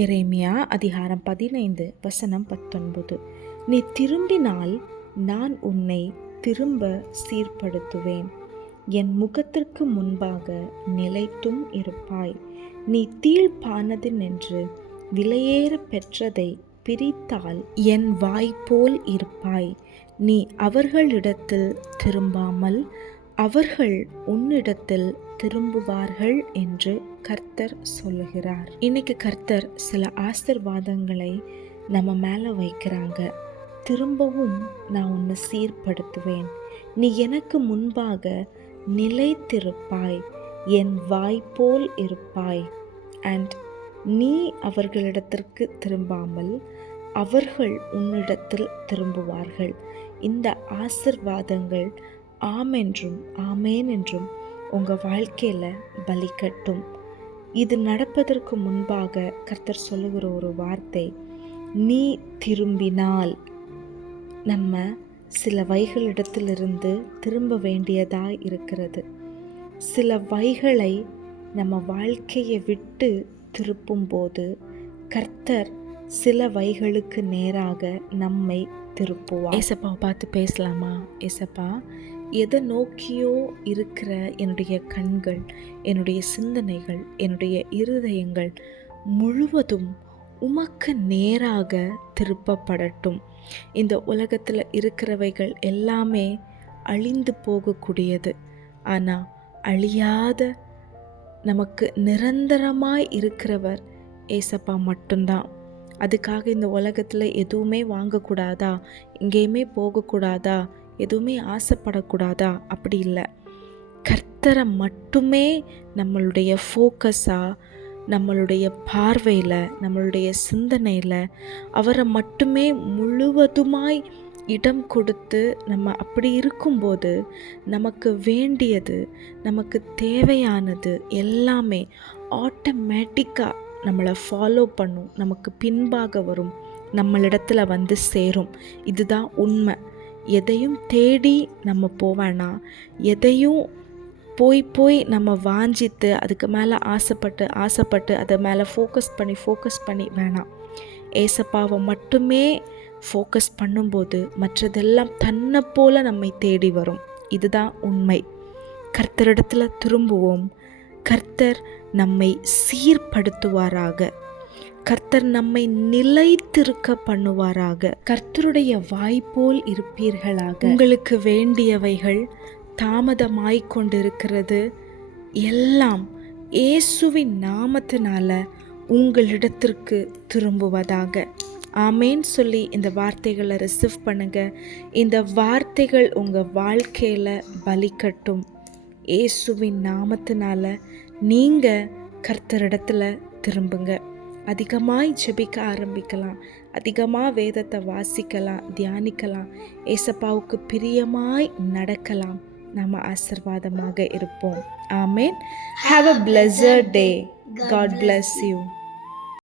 எரேமியா அதிகாரம் 15 வசனம் 19. நீ திரும்பினால் நான் உன்னை திரும்ப சீர்படுத்துவேன், என் முகத்திற்கு முன்பாக நிலைத்தும் இருப்பாய். நீ தீழ்ப்பானது நின்று விலையேற பெற்றதை பிரித்தால் என் வாய்ப்போல் இருப்பாய். நீ அவர்களிடத்தில் திரும்பாமல் அவர்கள் உன்னிடத்தில் திரும்புவார்கள் என்று கர்த்தர் சொல்லுகிறார். இன்னைக்கு கர்த்தர் சில ஆசீர்வாதங்களை நம்ம மேலே வைக்கிறாங்க. திரும்பவும் நான் உன்னை சீர்படுத்துவேன், நீ எனக்கு முன்பாக நிலைத்திருப்பாய், என் வாய்ப்போல் இருப்பாய். அண்ட் நீ அவர்களிடத்திற்கு திரும்பாமல் அவர்கள் உன்னிடத்தில் திரும்புவார்கள். இந்த ஆசீர்வாதங்கள் ஆமென்றும் ஆமேன் என்றும் உங்கள் வாழ்க்கையில் பலிக்கட்டும். இது நடப்பதற்கு முன்பாக கர்த்தர் சொல்லுகிற ஒரு வார்த்தை, நீ திரும்பினால். நம்ம சில வைகளிடத்திலிருந்து திரும்ப வேண்டியதாய் இருக்கிறது. சில வைகளை நம்ம வாழ்க்கையை விட்டு திருப்பும்போது கர்த்தர் சில வைகளுக்கு நேராக நம்மை திருப்புவார். ஏசப்பாவை பார்த்து பேசலாமா? ஏசப்பா, எதை நோக்கியோ இருக்கிற என்னுடைய கண்கள், என்னுடைய சிந்தனைகள், என்னுடைய இருதயங்கள் முழுவதும் உமக்கு நேராக திருப்பப்படட்டும். இந்த உலகத்தில் இருக்கிறவைகள் எல்லாமே அழிந்து போகக்கூடியது. ஆனால் அழியாத நமக்கு நிரந்தரமாய் இருக்கிறவர் ஏசப்பா மட்டும்தான். அதுக்காக இந்த உலகத்தில் எதுவுமே வாங்கக்கூடாதா, எங்கேயுமே போகக்கூடாதா, எதுவுமே ஆசைப்படக்கூடாதா? அப்படி இல்லை. கர்த்தரை மட்டுமே நம்மளுடைய ஃபோக்கஸாக, நம்மளுடைய பார்வையில், நம்மளுடைய சிந்தனையில் அவரை மட்டுமே முழுவதுமாய் இடம் கொடுத்து நம்ம அப்படி இருக்கும்போது நமக்கு வேண்டியது, நமக்கு தேவையானது எல்லாமே ஆட்டோமேட்டிக்காக நம்மளை ஃபாலோ பண்ணும், நமக்கு பின்பாக வரும், நம்மளிடத்துல வந்து சேரும். இதுதான் உண்மை. எதையும் தேடி நம்ம போவேனா, எதையும் போய் நம்ம வாஞ்சித்து அதுக்கு மேலே ஆசைப்பட்டு அதை மேலே ஃபோக்கஸ் பண்ணி வேணாம். ஏசப்பாவை மட்டுமே ஃபோக்கஸ் பண்ணும்போது மற்றதெல்லாம் தன்னை போல நம்மை தேடி வரும். இதுதான் உண்மை. கர்த்தரிடத்தில் திரும்புவோம். கர்த்தர் நம்மை சீர்படுத்துவாராக. கர்த்தர் நம்மை நிலைத்திருக்க பண்ணுவாராக. கர்த்தருடைய வாய்ப்போல் இருப்பீர்களாக. உங்களுக்கு வேண்டியவைகள் தாமதமாய் கொண்டிருக்கிறது எல்லாம் இயேசுவின் நாமத்தினால உங்களிடத்திற்கு திரும்புவதாக. ஆமேன் சொல்லி இந்த வார்த்தைகளை ரிசீவ் பண்ணுங்க. இந்த வார்த்தைகள் உங்கள் வாழ்க்கையில் பலிக்கட்டும். இயேசுவின் நாமத்தினால நீங்கள் கர்த்தரிடத்துல திரும்புங்க. அதிகமாய் ஜெபிக்க ஆரம்பிக்கலாம், அதிகமாக வேதத்தை வாசிக்கலாம், தியானிக்கலாம், ஏசப்பாவுக்கு பிரியமாய் நடக்கலாம். நாம் ஆசீர்வாதமாக இருப்போம். ஆமேன். Have a blessed day. God bless you.